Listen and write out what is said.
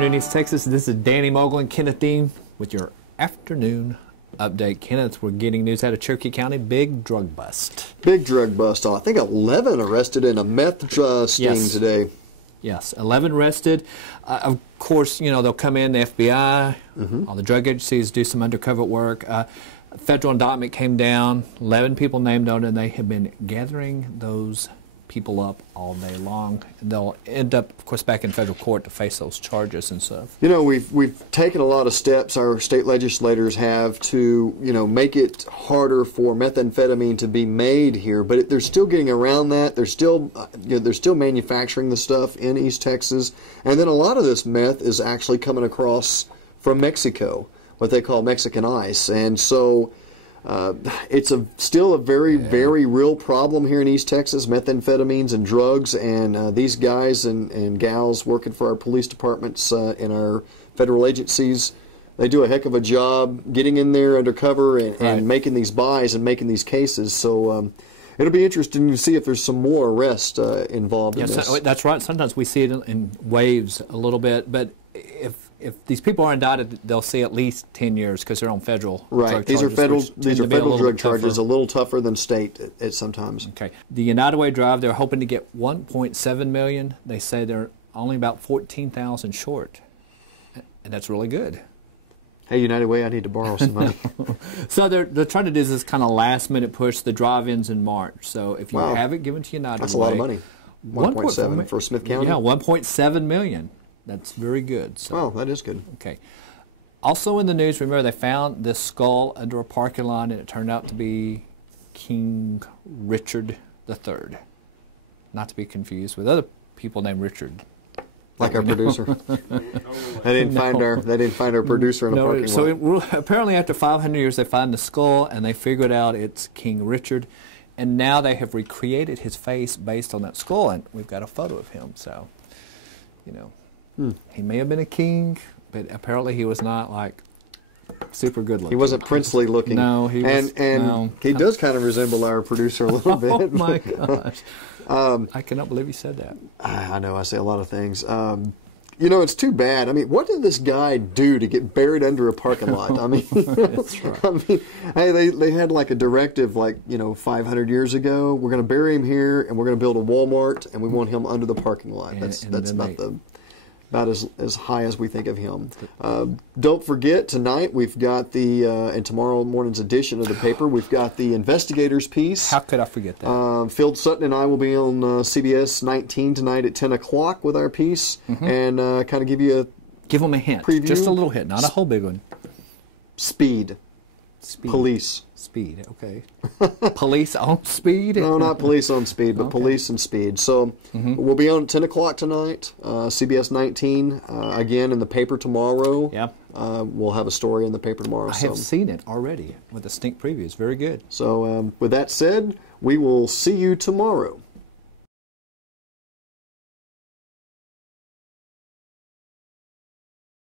afternoon, East Texas. This is Danny Mogle and Kenneth Dean with your afternoon update. Kenneth, we're getting news out of Cherokee County. Big drug bust. Big drug bust. I think 11 arrested in a meth sting today. Yes, 11 arrested. Of course, you know, they'll come in, the FBI, all the drug agencies do some undercover work. Federal indictment came down, 11 people named on it, and they have been gathering those people up all day long. They'll end up, of course, back in federal court to face those charges and stuff. You know, we've taken a lot of steps, our state legislators have, to, you know, make it harder for methamphetamine to be made here, but they're still getting around that. They're still, they're still manufacturing the stuff in East Texas, and then a lot of this meth is actually coming across from Mexico, what they call Mexican ice, and so it's still a very, very real problem here in East Texas, methamphetamines and drugs, and these guys and gals working for our police departments and our federal agencies, they do a heck of a job getting in there undercover and making these buys and making these cases. So it'll be interesting to see if there's some more arrests involved in this. That's right. Sometimes we see it in waves a little bit, but if these people are indicted, they'll see at least 10 years because they're on federal drug these charges. These are federal drug charges, a little tougher than state at sometimes. Okay. The United Way drive, they're hoping to get $1.7 million. They say they're only about 14,000 short, and that's really good. Hey, United Way, I need to borrow some money. So they're trying to do this kind of last-minute push. The drive-ins in March. So if you have it given to United Way, that's a lot of money. 1.7 for Smith County. Yeah, 1.7 million. That's very good. So. Wow, that is good. Okay. Also in the news, remember they found this skull under a parking lot, and it turned out to be King Richard III. Not to be confused with other people named Richard. Like our producer. They didn't find our producer in a parking lot. So apparently after 500 years they find the skull and they figured out it's King Richard, and now they have recreated his face based on that skull, and we've got a photo of him. So, you know, he may have been a king, but apparently he was not like super good looking. He wasn't princely looking. No, he was. And he does kind of resemble our producer a little bit. Oh my gosh! I cannot believe you said that. I know, I say a lot of things. You know, it's too bad. I mean, what did this guy do to get buried under a parking lot? I mean, That's right. I mean, hey, they had like a directive, like, you know, 500 years ago. We're going to bury him here, and we're going to build a Walmart, and we want him under the parking lot. That's about as high as we think of him. Don't forget, tonight we've got the, and tomorrow morning's edition of the paper, we've got the investigators piece. How could I forget that? Phil Sutton and I will be on CBS 19 tonight at 10 o'clock with our piece, and kind of give you a Give them a hint. Preview. Just a little hint, not a whole big one. Speed. Police. Speed, okay. Police on speed? No, not police on speed, but police and speed. So we'll be on at 10 o'clock tonight, CBS 19. Again, in the paper tomorrow. Yeah. We'll have a story in the paper tomorrow. I have seen it already with the stink previews. Very good. So with that said, we will see you tomorrow.